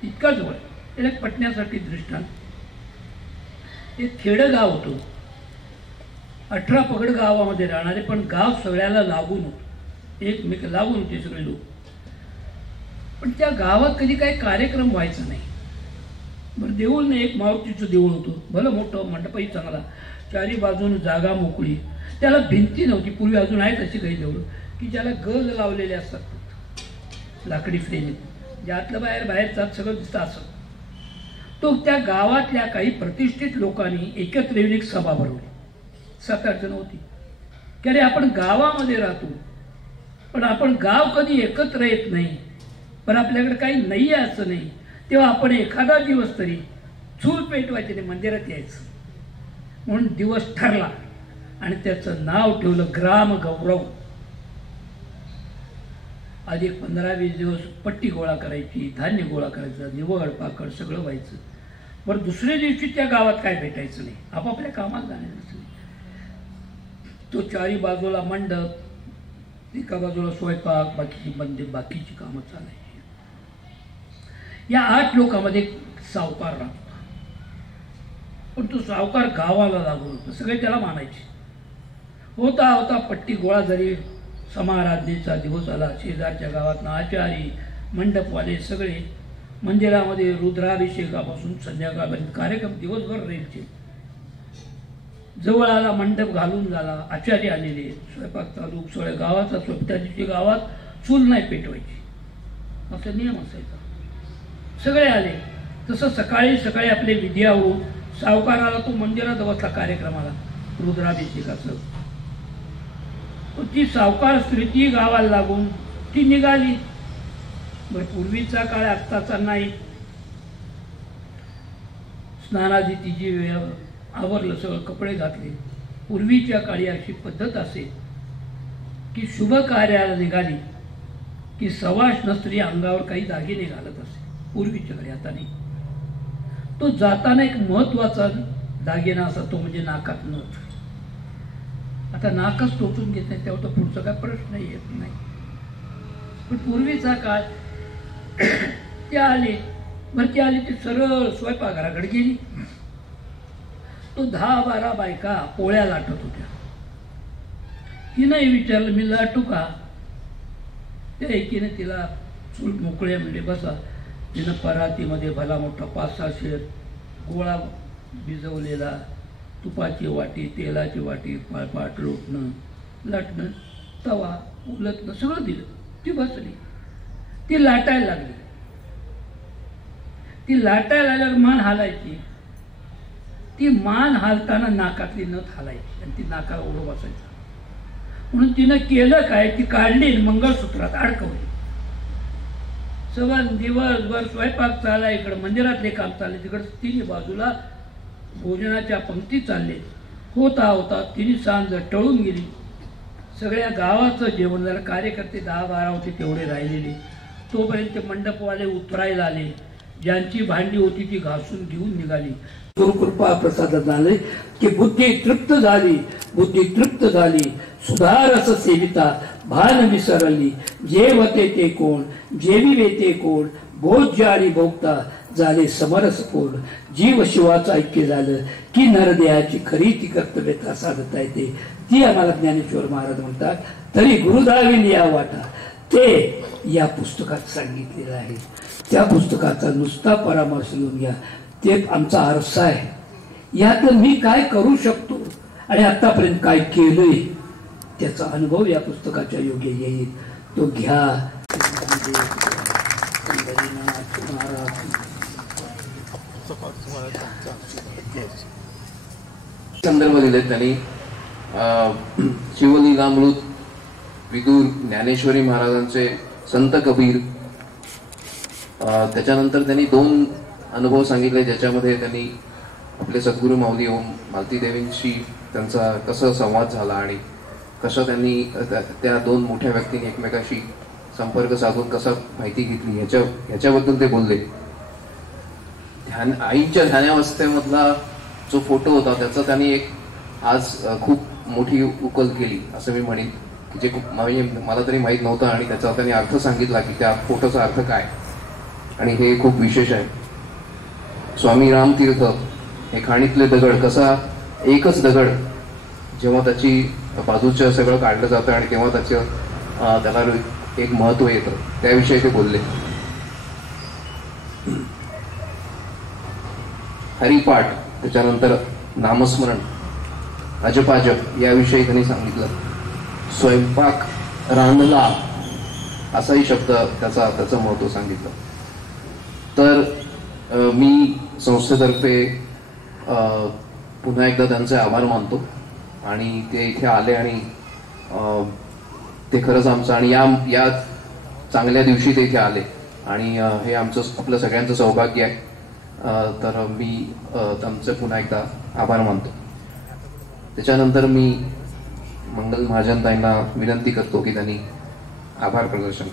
इतका जवळ त्याला एक पटण्यासाठी दृष्टांत, एक खेडगाव होतं, 18 पगड गावामध्ये राहणारे, पण गाव सगळ्याला लागून होतं, एकमेक लागून होते सगळे लोक. पण त्या गावात कधी काही कार्यक्रम व्हायचा नाही. बरं, देऊळ नाही, एक मारुतीचं देऊळ होतं, भलं मोठं, मंडपही चांगला, चारी बाजून जागा मोकळी, त्याला भिंती नव्हती. पूर्वी अजून आहेत अशी काही देऊळ की ज्याला गज लावलेले असतात लाकडी फ्रेम, ज्यातलं बाहेर बाहेरचं सगळं दिसतं असं. तो त्या गावातल्या काही प्रतिष्ठित लोकांनी एकत्र येऊन एक सभा भरवली. 7-8 जण होती की अरे आपण गावामध्ये राहतो, पण आपण गाव कधी एकत्र येत नाही, पण आपल्याकडे काही नाही आहे असं नाही, तेव्हा आपण एखादा दिवस तरी चूल पेटवायची आणि मंदिरात यायचं. म्हणून दिवस ठरला आणि त्याचं नाव ठेवलं ग्राम गौरव. आधी 15-20 दिवस पट्टी गोळा करायची, धान्य गोळा करायचं, निवड पाकड सगळं व्हायचं. बरं, दुसऱ्या दिवशी त्या गावात काय भेटायचं नाही, आपापल्या कामात जाण्याचं. तो चारी बाजूला मंडप, एका बाजूला स्वयंपाक, बाकीची कामं चालायची. या 8 लोकांमध्ये सावकार राहतो, पण तो सावकार गावाला लागून होता, सगळे त्याला मानायचे. होता होता पट्टी गोळा झाली, समाराधनेचा दिवस आला. शेजारच्या गावातनं आचारी, मंडपवाले सगळे मंदिरामध्ये रुद्राभिषेकापासून संध्याकाळपर्यंत कार्यक्रम दिवसभर राहायचे. जवळ आला, मंडप घालून झाला, आचारी आलेले, स्वयंपाक चालू, सगळ्या गावाचा स्वयंपाक. त्या दिवशी गावात चूल नाही पेटवायची असा नियम असायचा. सगळे आले. तसं सकाळी सकाळी आपले विधी आवरून सावकाराला तो मंदिरात बसला कार्यक्रमाला रुद्राभिषेकाचं. ती सावकार स्त्री ती गावाला लागून ती निघाली. बरं, पूर्वीचा काळ आत्ताचा नाही. स्नानादी तिची आवरलं, सगळं कपडे घातले. पूर्वीच्या काळी अशी पद्धत असे की शुभ कार्याला निघाली की सवाष्ण स्त्री अंगावर काही दागिने घालत असे पूर्वीच्या काळी, आता नाही. तो जाताना एक महत्वाचा दागिना असा, तो म्हणजे नाकात नथ. आता नाकच टोचून घेत नाही, तेव्हा तो पुढचा काय प्रश्न येत नाही. पण पूर्वीचा काळ ते आले. बरं, ते आली ती सरळ स्वयंपाकघराकडे गेली. तो 10-12 बायका पोळ्या लाटत होत्या. हिनंही विचारलं, मी लाटू का? त्या एकीने तिला चूल मोकळे म्हणजे बसा. तिनं परातीमध्ये भला मोठा 5-6 शेर गोळा भिजवलेला, तुपाची वाटी, तेलाची वाटी, पाट लोटणं, लाटणं, तवा उलटणं सगळं दिलं. ती बसली, ती लाटायला लागली. ती लाटायला लागल्यावर मान हालायची. ती मान हालताना नाकातली नथ हालायची आणि ती नाकाला ओढ बसायचं. म्हणून तिनं केलं काय, ती काढली मंगळसूत्रात अडकवली. सगळं दिवसभर स्वयंपाक चालला, इकडं मंदिरातले काम चालले, तिकडं तिन्ही बाजूला भोजनाच्या पंक्ती चालले. होता होता तिने सांज टळून गेली. सगळ्या गावाचं जेवण झालं. कार्यकर्ते 10-12 होते तेवढे राहिलेले. तोपर्यंत मंडपवाले उतरायला आले. ज्यांची भांडी होती ती घासून घेऊन निघाली. गुरुकृपा प्रसाद झाले की बुद्धी तृप्त झाली, सुधारस सेविता भान विसरली. जेवते ते कोण, जेविवे ते कोण, भोज्यारी भोगता झाले समरस पूर्ण. जीव शिवाचं ऐक्य झालं की नरदेहाची खरी ती कर्तव्यता साधता येते. ती आम्हाला ज्ञानेश्वर महाराज म्हणतात. तरी गुरुदाविन या वाटा, ते या पुस्तकात सांगितलेलं आहे. त्या पुस्तकाचा नुसता परामर्श घेऊन घ्या. ते आमचा आरसा आहे. यात मी काय करू शकतो आणि आतापर्यंत काय केलंय त्याचा अनुभव या पुस्तकाच्या योग्य येईल. तो घ्या. संदर्भ दिलेत त्यांनी. शिवलीलामृत, विदुर, ज्ञानेश्वरी महाराजांचे, संत कबीर. त्याच्यानंतर त्यांनी 2 अनुभव सांगितले ज्याच्यामध्ये त्यांनी आपले सद्गुरू माऊली ओम मालती देवींशी त्यांचा कसा संवाद झाला आणि कसं त्यांनी त्या 2 मोठ्या व्यक्तींनी एकमेकाशी संपर्क साधून कसं माहिती घेतली ह्याच्याबद्दल ते बोलले. आईच्या ध्यानावस्थेमधला जो फोटो होता त्याचा त्यांनी एक आज खूप मोठी उकल केली असं मी म्हणेन, जे खूप मला तरी माहीत नव्हतं आणि त्याचा त्यांनी अर्थ सांगितला की त्या फोटोचा अर्थ काय, आणि हे खूप विशेष आहे. स्वामी रामतीर्थ हे खाणीतले दगड कसा एकच दगड जेव्हा त्याची बाजूचं सगळं काढलं जातं आणि तेव्हा त्याला एक महत्व येतं, त्याविषयी ते बोलले. हरिपाठ, त्याच्यानंतर नामस्मरण, अजपाजप याविषयी त्यांनी सांगितलं. स्वयंपाक, रांधला असाही शब्द त्याचं महत्व सांगितलं. तर मी संस्थेतर्फे पुन्हा एकदा त्यांचे आभार मानतो आणि ते इथे आले आणि ते खरंच आमचं आणि या चांगल्या दिवशी ते इथे आले आणि हे आपलं सगळ्यांचं सौभाग्य आहे. तर मी त्यांचे पुन्हा एकदा आभार मानतो. त्याच्यानंतर मी मंगल महाजनताईंना विनंती करतो की त्यांनी आभार प्रदर्शन